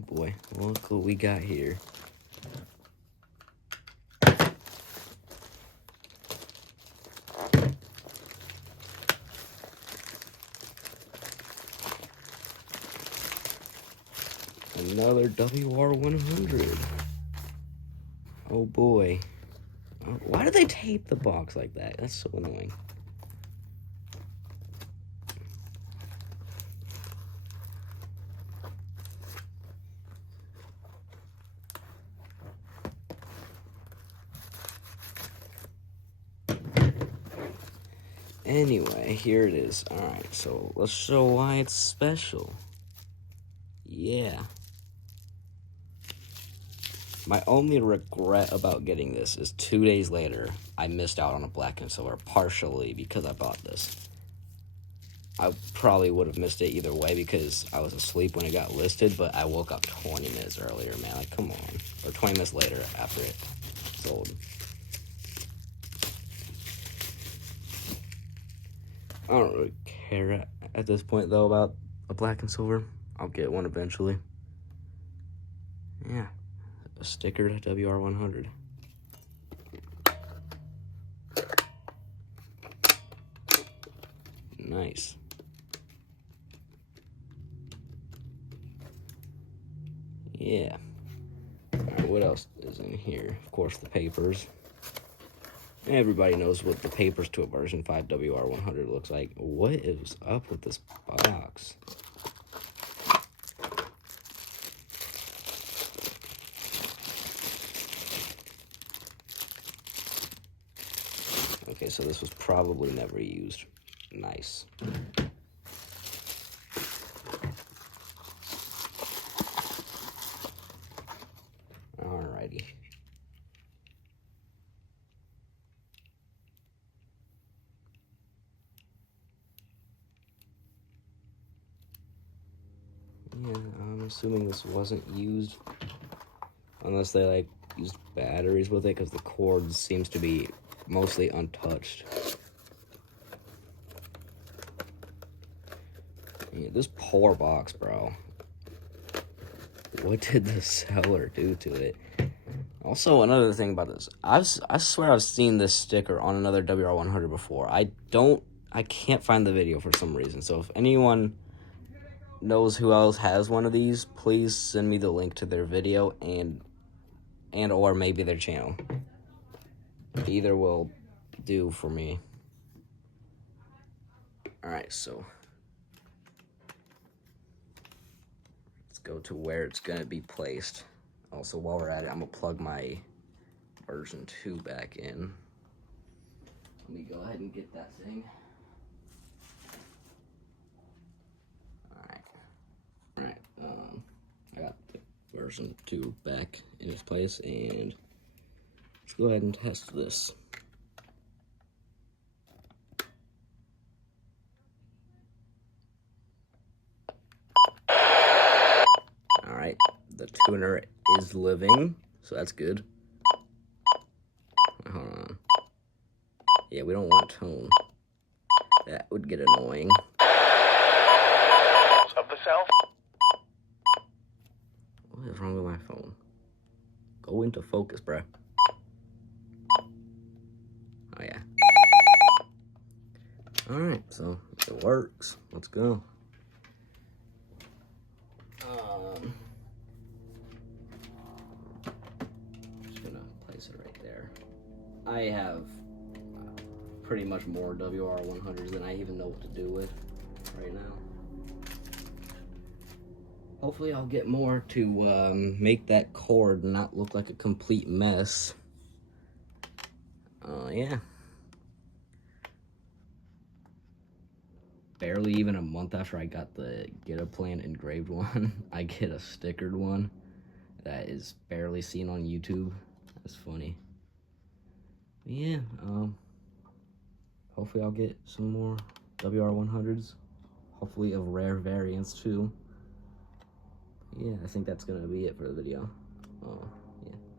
Oh boy, look what we got here. Another WR-100. Oh boy. Why do they tape the box like that? That's so annoying. Anyway, here it is. Alright, so let's show why it's special. Yeah. My only regret about getting this is 2 days later, I missed out on a black and silver, partially because I bought this. I probably would have missed it either way because I was asleep when it got listed, but I woke up 20 minutes earlier, man. Like, come on. Or 20 minutes later after it sold. I don't really care at this point, though, about a black and silver. I'll get one eventually. Yeah. A stickered WR-100. Nice. Yeah. Alright, what else is in here? Of course, the papers. Everybody knows what the papers to a version 5 WR-100 looks like. What is up with this box? Okay, so this was probably never used. Nice. Alrighty. Yeah, I'm assuming this wasn't used. Unless they, like, used batteries with it, because the cord seems to be mostly untouched. Yeah, this poor box, bro. What did the seller do to it? Also, another thing about this. I swear I've seen this sticker on another WR-100 before. I can't find the video for some reason. So if anyone knows who else has one of these, please send me the link to their video and or maybe their channel. Either will do for me. Alright, so let's go to where it's gonna be placed. Also, while we're at it, I'm gonna plug my version 2 back in. Let me go ahead and get that thing. Alright, I got the version 2 back in its place, and let's go ahead and test this. Alright, the tuner is living, so that's good. Hold on. Yeah, we don't want tone. That would get annoying. Of the South. What is wrong with my phone? Go into focus, bruh. Oh, yeah. Alright, so it works. Let's go. Just gonna place it right there. I have pretty much more WR-100s than I even know what to do with right now. Hopefully I'll get more to make that cord not look like a complete mess. Yeah. Barely even a month after I got the Get a Plan engraved one, I get a stickered one that is barely seen on YouTube. That's funny. But yeah, hopefully I'll get some more WR-100s. Hopefully of rare variants too. Yeah, I think that's gonna be it for the video.